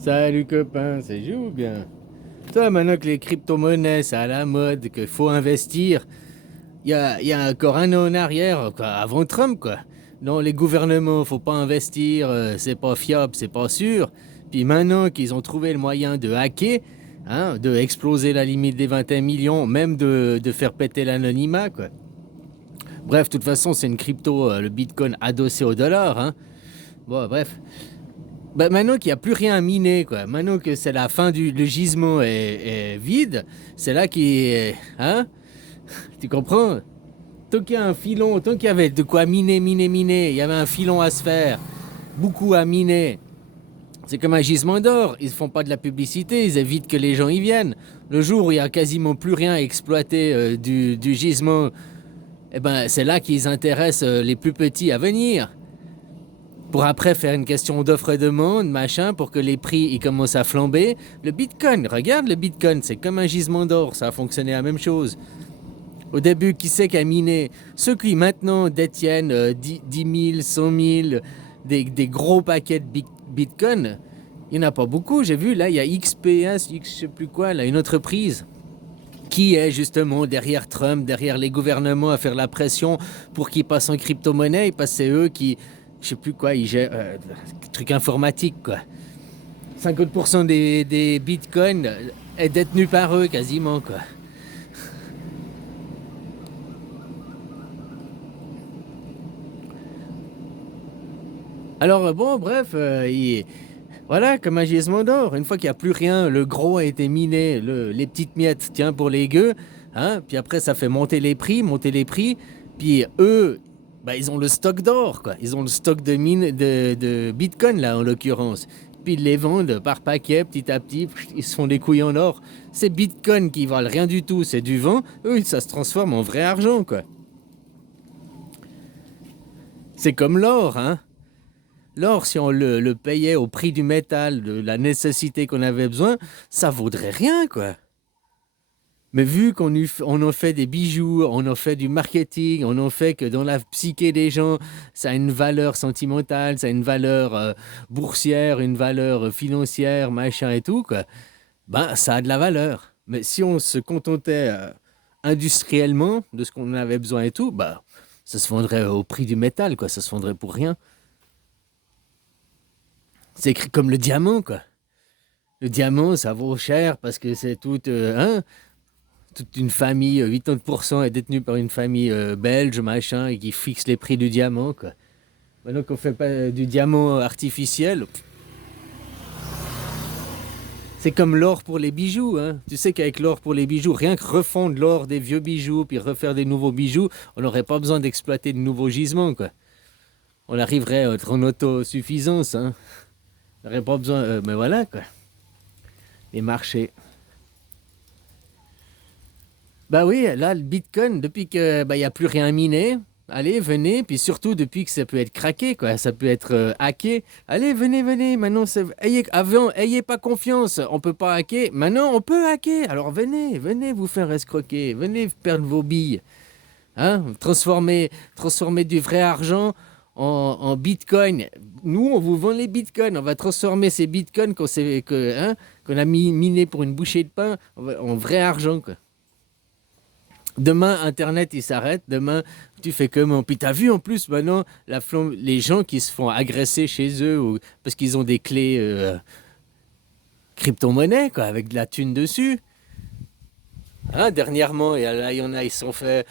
Salut copain, c'est joue bien. Toi, maintenant que les crypto-monnaies, c'est à la mode, qu'il faut investir, il y a encore un an en arrière, quoi, avant Trump, quoi. Non, les gouvernements, faut pas investir, c'est pas fiable, c'est pas sûr. Puis maintenant qu'ils ont trouvé le moyen de hacker, hein, de exploser la limite des 21 millions, même de faire péter l'anonymat, quoi. Bref, de toute façon, c'est une crypto, le bitcoin adossé au dollar, hein. Bon, bref. Bah, maintenant qu'il n'y a plus rien à miner, quoi. Maintenant que c'est la fin du le gisement est vide, c'est là qui hein? Tu comprends? Tant qu'il y a un filon, tant qu'il y avait de quoi miner, il y avait un filon à se faire, beaucoup à miner. C'est comme un gisement d'or. Ils ne font pas de la publicité, ils évitent que les gens y viennent. Le jour où il n'y a quasiment plus rien à exploiter du gisement, eh ben, c'est là qu'ils intéressent les plus petits à venir. Pour après faire une question d'offre et demande, machin, pour que les prix ils commencent à flamber. Le Bitcoin, regarde le Bitcoin, c'est comme un gisement d'or, ça a fonctionné la même chose. Au début, qui c'est qui a miné? Ceux qui maintenant détiennent 10 000, 100 000, des gros paquets de Bitcoin, il n'y en a pas beaucoup. J'ai vu, là, il y a XPS, X je sais plus quoi, là, une entreprise qui est justement derrière Trump, derrière les gouvernements à faire la pression pour qu'ils passent en crypto-monnaie, parce que c'est eux qui, je sais plus quoi, ils gèrent trucs informatiques, quoi. 50% des bitcoins est détenu par eux quasiment, quoi. Alors bon, bref, voilà, comme un gisement d'or. Une fois qu'il n'y a plus rien, le gros a été miné, les petites miettes, tiens, pour les gueux, hein. Puis après, ça fait monter les prix. Puis eux, bah, ils ont le stock d'or, quoi. Ils ont le stock de bitcoin, là, en l'occurrence. Puis ils les vendent par paquet, petit à petit, ils se font des couilles en or. Ces bitcoins qui valent rien du tout, c'est du vent. Eux, ça se transforme en vrai argent, quoi. C'est comme l'or, hein. L'or, si on le payait au prix du métal, de la nécessité qu'on avait besoin, ça vaudrait rien, quoi. Mais vu on en fait des bijoux, on en fait du marketing, on en fait que dans la psyché des gens, ça a une valeur sentimentale, ça a une valeur boursière, une valeur financière, machin et tout, quoi, ben ça a de la valeur. Mais si on se contentait industriellement de ce qu'on avait besoin et tout, bah ça se vendrait au prix du métal, quoi, ça se vendrait pour rien. C'est écrit comme le diamant, quoi. Le diamant, ça vaut cher parce que c'est hein, toute une famille, 80% est détenue par une famille belge, machin, et qui fixe les prix du diamant, quoi. Maintenant qu'on fait pas du diamant artificiel, c'est comme l'or pour les bijoux, hein. Tu sais qu'avec l'or pour les bijoux, rien que refondre l'or des vieux bijoux, puis refaire des nouveaux bijoux, on n'aurait pas besoin d'exploiter de nouveaux gisements, quoi. On arriverait à être en autosuffisance, hein. On n'aurait pas besoin, mais voilà, quoi. Les marchés. Bah oui, là, le Bitcoin, depuis que bah, y a plus rien à miner, allez, venez, puis surtout depuis que ça peut être craqué, quoi, ça peut être hacké. Allez, venez, maintenant, avant, ayez pas confiance, on peut pas hacker. Maintenant, on peut hacker. Alors venez vous faire escroquer, venez perdre vos billes, hein, transformer du vrai argent en Bitcoin. Nous, on vous vend les Bitcoins, on va transformer ces Bitcoins qu'on a miné pour une bouchée de pain en vrai argent, quoi. Demain, Internet, il s'arrête. Demain, tu fais comment? Puis t'as vu en plus maintenant les gens qui se font agresser chez eux parce qu'ils ont des clés crypto-monnaie, quoi, avec de la thune dessus. Hein, dernièrement, il y en a, ils se sont fait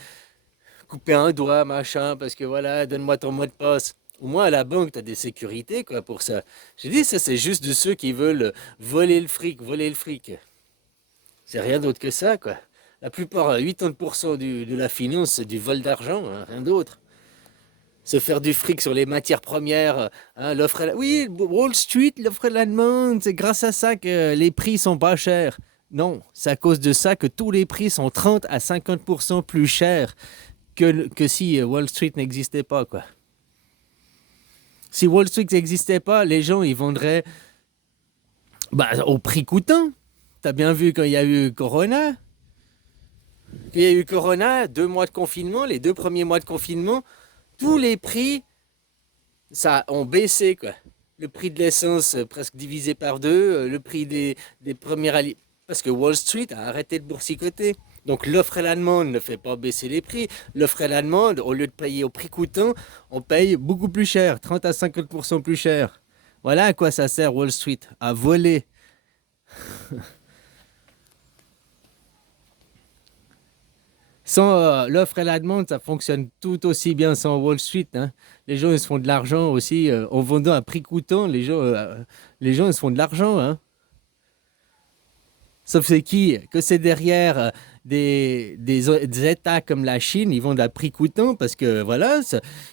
couper un doigt, machin, parce que voilà, donne-moi ton mot de passe. Au moins, à la banque, tu as des sécurités, quoi, pour ça. J'ai dit, ça, c'est juste de ceux qui veulent voler le fric, voler le fric. C'est rien d'autre que ça, quoi. La plupart, 80% de la finance, c'est du vol d'argent, hein, rien d'autre. Se faire du fric sur les matières premières, hein, oui, Wall Street, l'offre et la demande, c'est grâce à ça que les prix sont pas chers. Non, c'est à cause de ça que tous les prix sont 30 à 50% plus chers que si Wall Street n'existait pas, quoi. Si Wall Street n'existait pas, les gens, ils vendraient bah, au prix coûtant. T'as bien vu quand il y a eu Corona. Il y a eu Corona, 2 mois de confinement, les 2 premiers mois de confinement, tous les prix ça ont baissé, quoi. Le prix de l'essence presque divisé par deux, le prix des premiers parce que Wall Street a arrêté de boursicoter. Donc l'offre et la demande ne fait pas baisser les prix. L'offre et la demande, au lieu de payer au prix coûtant, on paye beaucoup plus cher, 30 à 50% plus cher. Voilà à quoi ça sert Wall Street, à voler. Sans l'offre et la demande, ça fonctionne tout aussi bien sans Wall Street, hein. Les gens, ils se font de l'argent aussi en vendant à prix coûtant. Les gens, ils se font de l'argent, hein. Sauf c'est qui? Que c'est derrière des États comme la Chine, ils vendent à prix coûtant parce que voilà,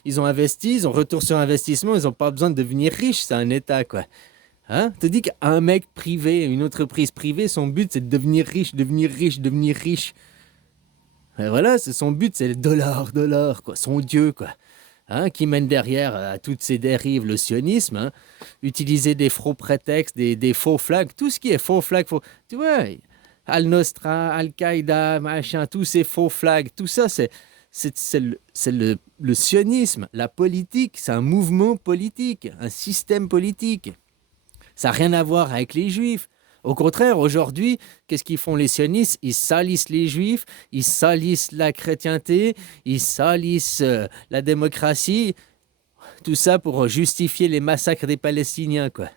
ils ont investi, ils ont retour sur investissement, ils n'ont pas besoin de devenir riches, c'est un État, quoi. Hein? Tu dis qu'un mec privé, une entreprise privée, son but c'est de devenir riche, devenir riche, devenir riche. Et voilà, c'est son but, c'est le dollar, dollar, quoi, son dieu, quoi. Hein, qui mène derrière à toutes ces dérives, le sionisme, hein, utiliser des faux prétextes, des faux flags, tout ce qui est faux flag, faux, tu vois, Al-Nostra, Al-Qaïda, machin, tous ces faux flags, tout ça, c'est le sionisme, la politique, c'est un mouvement politique, un système politique. Ça n'a rien à voir avec les juifs. Au contraire, aujourd'hui, qu'est-ce qu'ils font les sionistes? Ils salissent les juifs, ils salissent la chrétienté, ils salissent la démocratie, tout ça pour justifier les massacres des Palestiniens, quoi.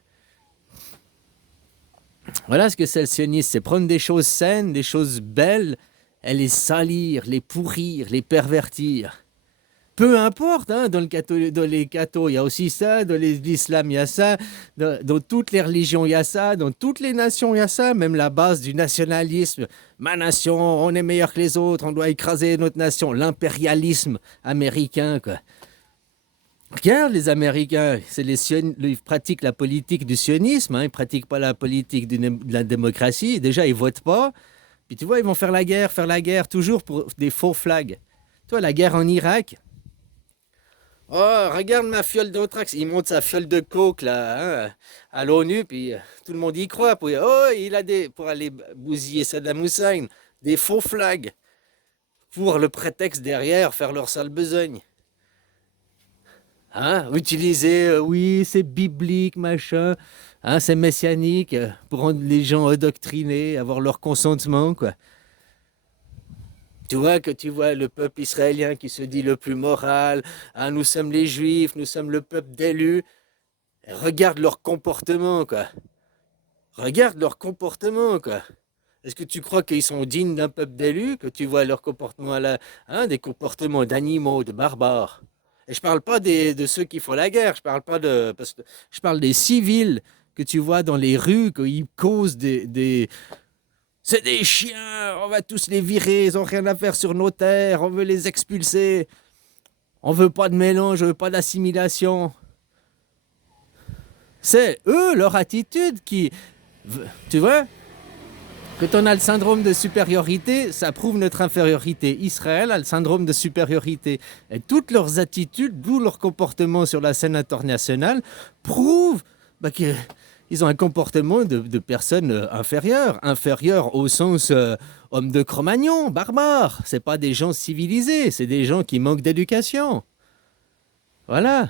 Voilà ce que c'est le sionisme, c'est prendre des choses saines, des choses belles, et les salir, les pourrir, les pervertir. Peu importe, hein, dans les cathos, il y a aussi ça, dans l'islam, il y a ça, dans toutes les religions, il y a ça, dans toutes les nations, il y a ça, même la base du nationalisme. Ma nation, on est meilleur que les autres, on doit écraser notre nation. L'impérialisme américain, quoi. Regarde les Américains, ils pratiquent la politique du sionisme, hein, ils ne pratiquent pas la politique de la démocratie. Déjà, ils ne votent pas. Puis tu vois, ils vont faire la guerre, toujours pour des faux flags. Toi, la guerre en Irak. Oh, regarde ma fiole d'anthrax. Il monte sa fiole de coke là, hein, à l'ONU, puis tout le monde y croit. Oh, il a pour aller bousiller Saddam Hussein, des faux flags pour le prétexte derrière faire leur sale besogne. Hein, utiliser, oui, c'est biblique, machin, hein, c'est messianique, pour rendre les gens endoctrinés, avoir leur consentement, quoi. Tu vois le peuple israélien qui se dit le plus moral, hein, nous sommes les juifs, nous sommes le peuple d'élus. Regarde leur comportement, quoi. Regarde leur comportement, quoi. Est-ce que tu crois qu'ils sont dignes d'un peuple d'élus, que tu vois leur comportement hein, des comportements d'animaux, de barbares? Et je parle pas de ceux qui font la guerre, je parle pas parce que je parle des civils que tu vois dans les rues, qu'ils causent c'est des chiens, on va tous les virer, ils ont rien à faire sur nos terres, on veut les expulser, on veut pas de mélange, on veut pas d'assimilation. C'est eux, leur attitude qui... Tu vois? Quand on a le syndrome de supériorité, ça prouve notre infériorité. Israël a le syndrome de supériorité. Et toutes leurs attitudes, d'où leur comportement sur la scène internationale, prouvent qu'ils ont un comportement de personnes inférieures. Inférieures au sens homme de Cro-Magnon, barbare. C'est pas des gens civilisés, c'est des gens qui manquent d'éducation. Voilà.